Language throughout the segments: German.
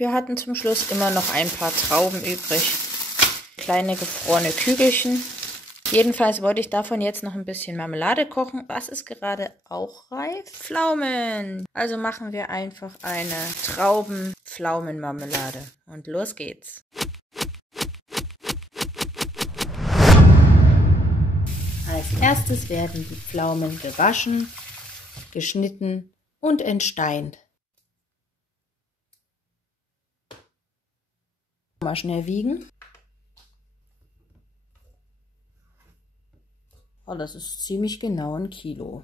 wir hatten zum Schluss immer noch ein paar Trauben übrig. Kleine gefrorene Kügelchen. Jedenfalls wollte ich davon jetzt noch ein bisschen Marmelade kochen. Was ist gerade auch reif? Pflaumen. Also machen wir einfach eine Trauben-Pflaumenmarmelade. Und los geht's. Als erstes werden die Pflaumen gewaschen, geschnitten und entsteint. Mal schnell wiegen. Oh, das ist ziemlich genau 1 Kilo.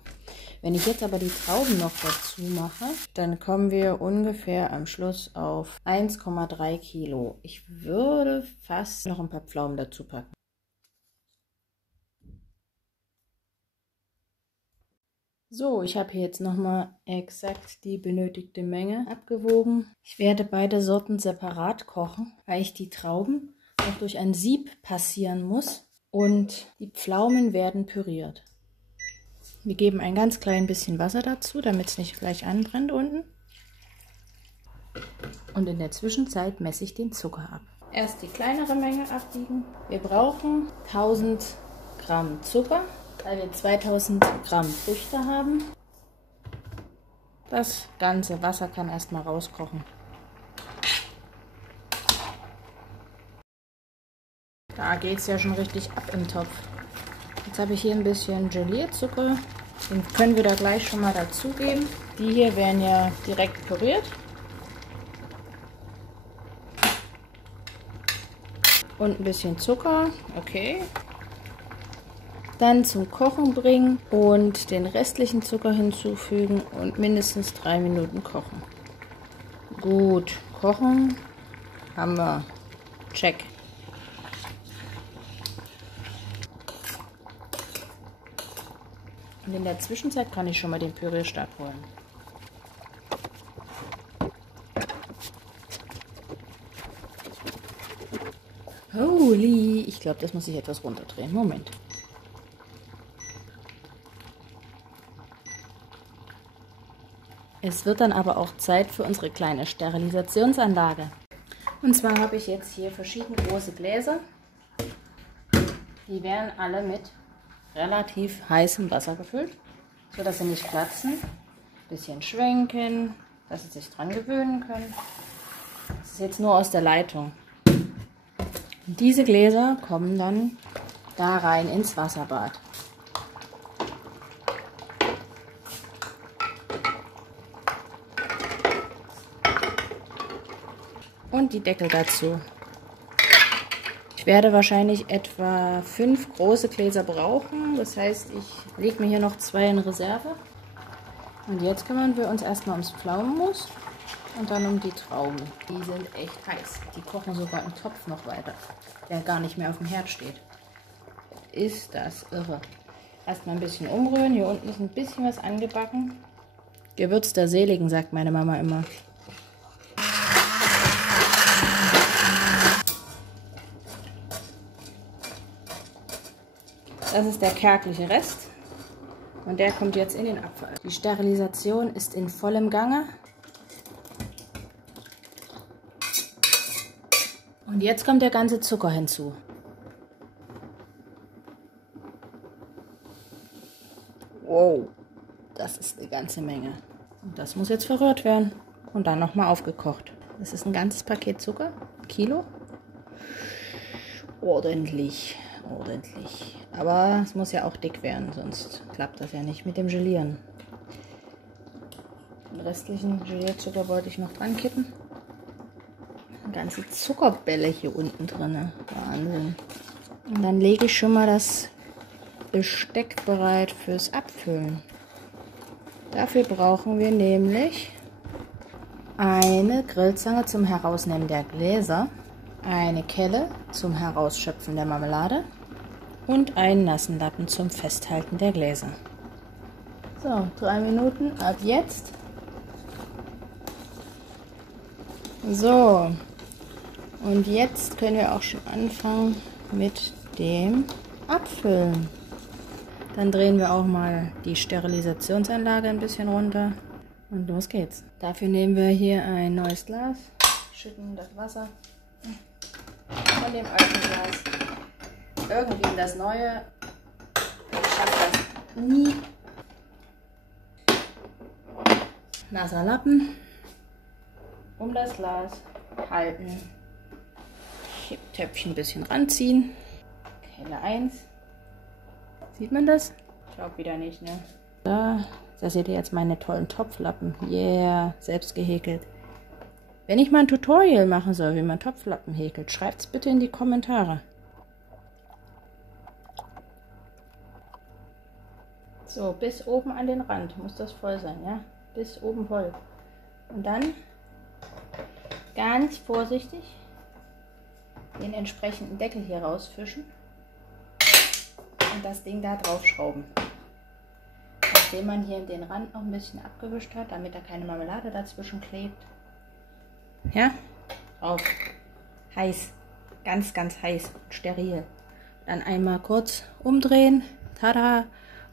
Wenn ich jetzt aber die Trauben noch dazu mache, dann kommen wir ungefähr am Schluss auf 1,3 Kilo. Ich würde fast noch ein paar Pflaumen dazu packen. So, ich habe hier jetzt nochmal exakt die benötigte Menge abgewogen. Ich werde beide Sorten separat kochen, weil ich die Trauben noch durch ein Sieb passieren muss. Und die Pflaumen werden püriert. Wir geben ein ganz klein bisschen Wasser dazu, damit es nicht gleich anbrennt unten. Und in der Zwischenzeit messe ich den Zucker ab. Erst die kleinere Menge abwiegen. Wir brauchen 1000 Gramm Zucker, weil wir 2000 Gramm Früchte haben. Das ganze Wasser kann erstmal rauskochen. Da geht es ja schon richtig ab im Topf. Jetzt habe ich hier ein bisschen Gelierzucker. Den können wir da gleich schon mal dazugeben. Die hier werden ja direkt püriert. Und ein bisschen Zucker. Okay. Dann zum Kochen bringen und den restlichen Zucker hinzufügen und mindestens 3 Minuten kochen. Gut, kochen haben wir. Check. Und in der Zwischenzeit kann ich schon mal den Pürierstab holen. Holy, ich glaube, das muss ich etwas runterdrehen. Moment. Es wird dann aber auch Zeit für unsere kleine Sterilisationsanlage. Und zwar habe ich jetzt hier verschiedene große Gläser. Die werden alle mit relativ heißem Wasser gefüllt, so dass sie nicht platzen. Ein bisschen schwenken, dass sie sich dran gewöhnen können. Das ist jetzt nur aus der Leitung. Und diese Gläser kommen dann da rein ins Wasserbad. Und die Deckel dazu. Ich werde wahrscheinlich etwa 5 große Gläser brauchen. Das heißt, ich lege mir hier noch 2 in Reserve. Und jetzt kümmern wir uns erstmal ums Pflaumenmus und dann um die Trauben. Die sind echt heiß. Die kochen sogar im Topf noch weiter, der gar nicht mehr auf dem Herd steht. Ist das irre. Erstmal ein bisschen umrühren. Hier unten ist ein bisschen was angebacken. Gewürz der Seligen, sagt meine Mama immer. Das ist der kärgliche Rest und der kommt jetzt in den Abfall. Die Sterilisation ist in vollem Gange. Und jetzt kommt der ganze Zucker hinzu. Wow, das ist eine ganze Menge. Und das muss jetzt verrührt werden und dann nochmal aufgekocht. Das ist ein ganzes Paket Zucker, Kilo. Ordentlich. Ordentlich. Aber es muss ja auch dick werden, sonst klappt das ja nicht mit dem Gelieren. Den restlichen Gelierzucker wollte ich noch dran kippen. Ganze Zuckerbälle hier unten drin. Wahnsinn. Und dann lege ich schon mal das Besteck bereit fürs Abfüllen. Dafür brauchen wir nämlich eine Grillzange zum Herausnehmen der Gläser, eine Kelle zum Herausschöpfen der Marmelade und einen nassen Lappen zum Festhalten der Gläser. So, 3 Minuten ab jetzt. So, und jetzt können wir auch schon anfangen mit dem Abfüllen. Dann drehen wir auch mal die Sterilisationsanlage ein bisschen runter und los geht's. Dafür nehmen wir hier ein neues Glas. ausschütten, das Wasser von dem alten Glas irgendwie in das neue. Ich schaffe das nie. Nasser Lappen um das Glas halten. Töpfchen ein bisschen ranziehen. Kelle 1. Sieht man das? Ich glaube wieder nicht, ne? Da seht ihr jetzt meine tollen Topflappen. Yeah, selbst gehäkelt. Wenn ich mal ein Tutorial machen soll, wie man Topflappen häkelt, schreibt es bitte in die Kommentare. So, bis oben an den Rand muss das voll sein, ja? Bis oben voll. Und dann ganz vorsichtig den entsprechenden Deckel hier rausfischen und das Ding da drauf schrauben. Nachdem man hier den Rand noch ein bisschen abgewischt hat, damit da keine Marmelade dazwischen klebt. Ja, drauf. Heiß. Ganz, ganz heiß. Steril. Dann einmal kurz umdrehen. Tada.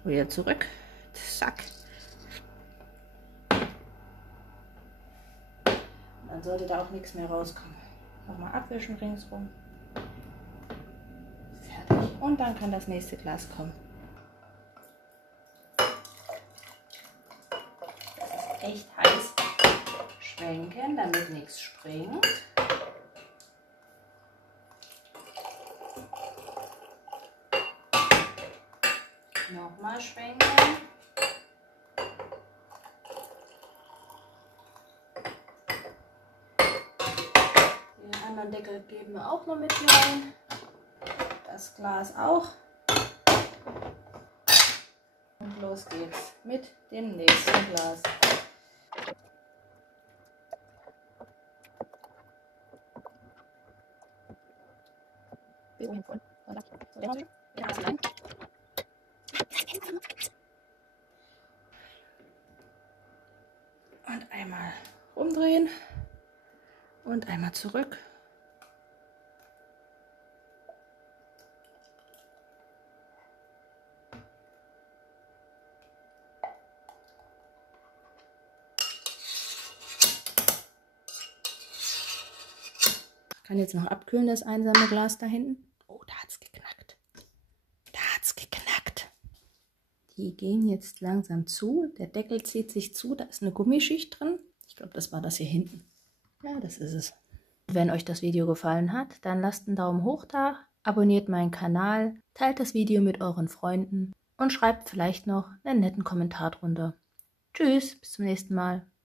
Wieder zurück. Zack. Dann sollte da auch nichts mehr rauskommen. Nochmal abwischen ringsrum. Fertig. Und dann kann das nächste Glas kommen. Das ist echt heiß. Schwenken, damit nichts springt. Nochmal schwenken. Den anderen Deckel geben wir auch noch mit rein. Das Glas auch. Und los geht's mit dem nächsten Glas. Und einmal umdrehen und einmal zurück. Kann jetzt noch abkühlen, das einsame Glas da hinten. Oh, da hat es geknackt. Da hat es geknackt. Die gehen jetzt langsam zu. Der Deckel zieht sich zu. Da ist eine Gummischicht drin. Ich glaube, das war das hier hinten. Ja, das ist es. Wenn euch das Video gefallen hat, dann lasst einen Daumen hoch da, abonniert meinen Kanal, teilt das Video mit euren Freunden und schreibt vielleicht noch einen netten Kommentar drunter. Tschüss, bis zum nächsten Mal.